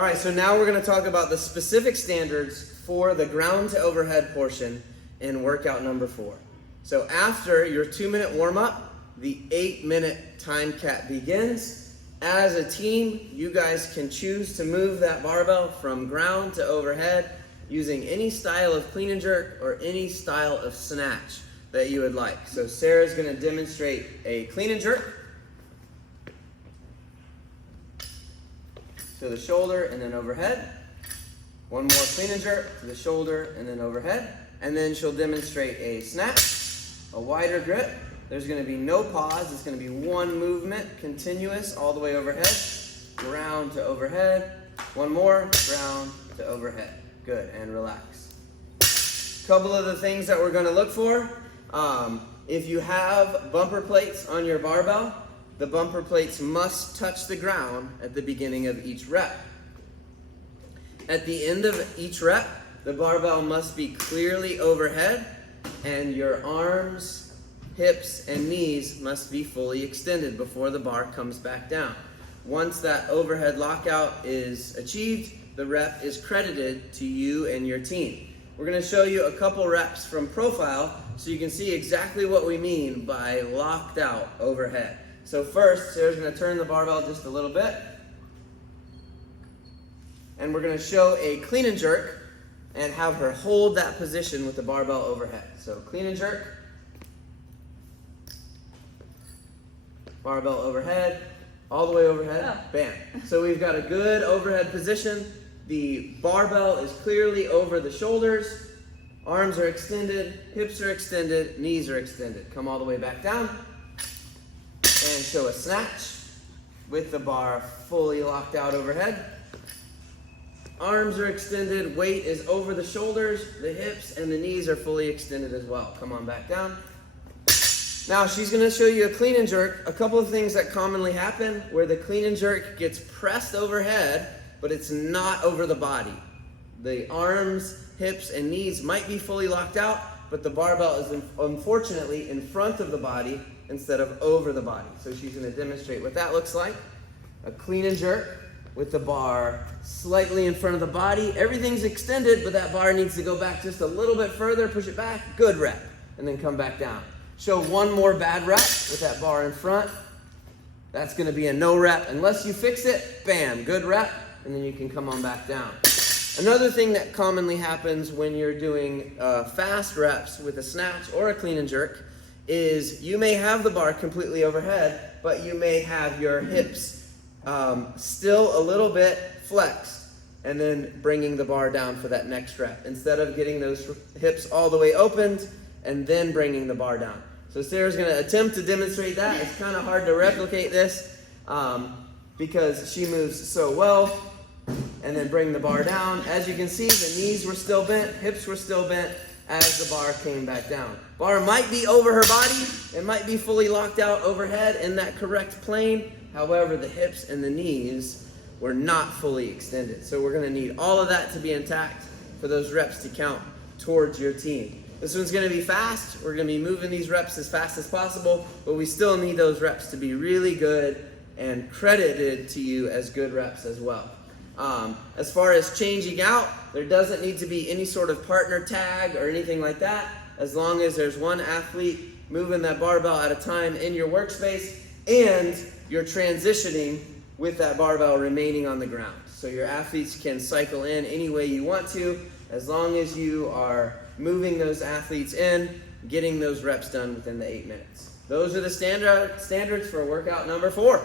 All right, so now we're going to talk about the specific standards for the ground to overhead portion in workout number 4. So after your 2-minute warm-up, the 8-minute time cap begins. As a team, you guys can choose to move that barbell from ground to overhead using any style of clean and jerk or any style of snatch that you would like. So Sarah's going to demonstrate a clean and jerk to the shoulder and then overhead. One more clean and jerk to the shoulder and then overhead. And then she'll demonstrate a snatch, a wider grip. There's going to be no pause. It's going to be one movement, continuous, all the way overhead. Ground to overhead. One more, ground to overhead. Good, and relax. Couple of the things that we're going to look for. If you have bumper plates on your barbell, the bumper plates must touch the ground at the beginning of each rep. At the end of each rep, the barbell must be clearly overhead, and your arms, hips, and knees must be fully extended before the bar comes back down. Once that overhead lockout is achieved, the rep is credited to you and your team. We're going to show you a couple reps from profile so you can see exactly what we mean by locked out overhead. So first, Sarah's going to turn the barbell just a little bit. And we're going to show a clean and jerk and have her hold that position with the barbell overhead. So clean and jerk. Barbell overhead. All the way overhead. Bam. So we've got a good overhead position. The barbell is clearly over the shoulders. Arms are extended. Hips are extended. Knees are extended. Come all the way back down. And show a snatch with the bar fully locked out overhead. Arms are extended, weight is over the shoulders, the hips and the knees are fully extended as well. Come on back down. Now she's going to show you a clean and jerk. A couple of things that commonly happen where the clean and jerk gets pressed overhead, but it's not over the body. The arms, hips, and knees might be fully locked out, but the barbell is unfortunately in front of the body instead of over the body. So she's going to demonstrate what that looks like. A clean and jerk with the bar slightly in front of the body. Everything's extended, but that bar needs to go back just a little bit further. Push it back. Good rep. And then come back down. Show one more bad rep with that bar in front. That's going to be a no rep. Unless you fix it, bam, good rep. And then you can come on back down. Another thing that commonly happens when you're doing fast reps with a snatch or a clean and jerk is you may have the bar completely overhead, but you may have your hips still a little bit flexed and then bringing the bar down for that next rep instead of getting those hips all the way opened and then bringing the bar down. So Sarah's going to attempt to demonstrate that. It's kind of hard to replicate this because she moves so well. And then bring the bar down. As you can see, the knees were still bent, hips were still bent as the bar came back down. Bar might be over her body. It might be fully locked out overhead in that correct plane. However, the hips and the knees were not fully extended. So we're going to need all of that to be intact for those reps to count towards your team. This one's going to be fast. We're going to be moving these reps as fast as possible, but we still need those reps to be really good and credited to you as good reps as well. As far as changing out, there doesn't need to be any sort of partner tag or anything like that, as long as there's one athlete moving that barbell at a time in your workspace and you're transitioning with that barbell remaining on the ground. So your athletes can cycle in any way you want to, as long as you are moving those athletes in, getting those reps done within the 8 minutes. Those are the standards for workout number 4.